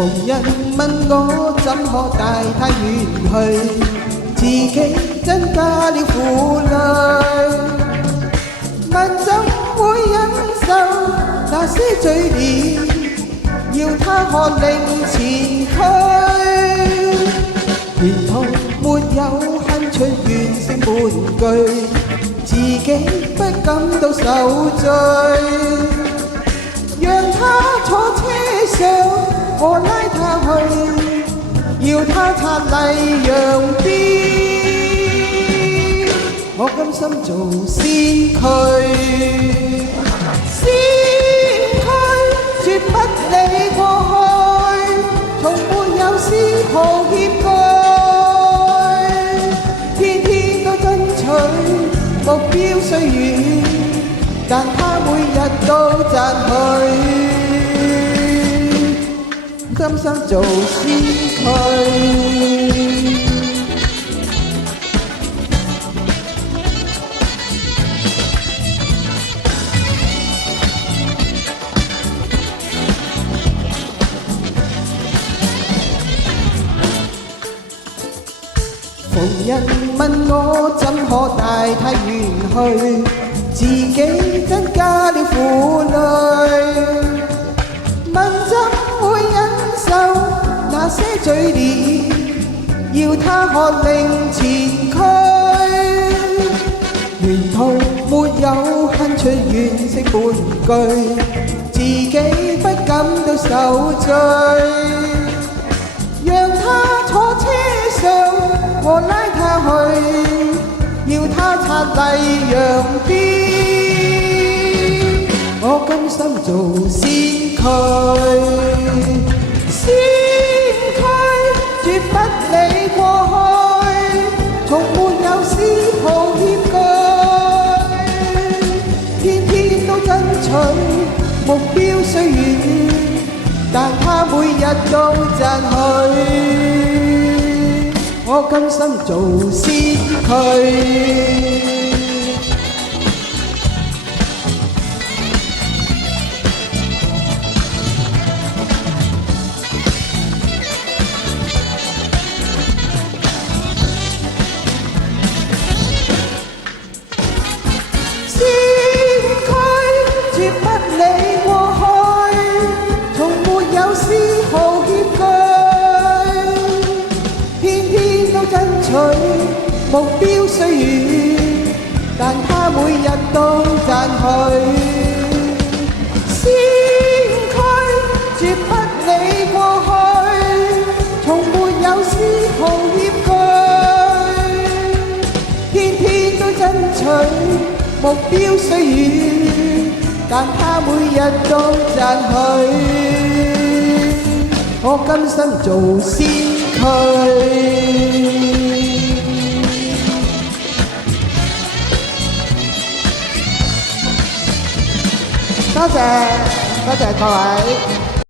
逢人問我怎可帶他遠去，自己增加了負累。問怎會忍受那些嘴臉，要他看令前驅。沿途沒有哼出怨聲半句，自己不感到受罪。讓他坐車上，我拉他去，要他擦禮讓邊，我甘心做先驅，先驅絕不理過去，從沒有絲毫歉懼，天天都爭取目標雖遠，但他每日都讚許，甘心做先驅。逢人問我怎可帶他遠去，自己增加了負累。問怎會忍受那些嘴臉，要他喝令前驅。沿途沒有哼出怨聲半句，自己不感到受罪。讓他坐車上，我拉他去，要他擦禮讓邊，我甘心做先驅，先驅絕不理過去，從沒有絲毫歉懼，天天都爭取目標雖遠，但他每日都讚許，我甘心做先驅。先驅絕不理過去，從沒有絲毫歉懼，天天都爭取目標雖遠，但他每日都讚許。先驅絕不理過去，從沒有絲毫歉懼，天天都爭取目標雖遠，但他每日都讚許，我甘心做先驅。多謝各位。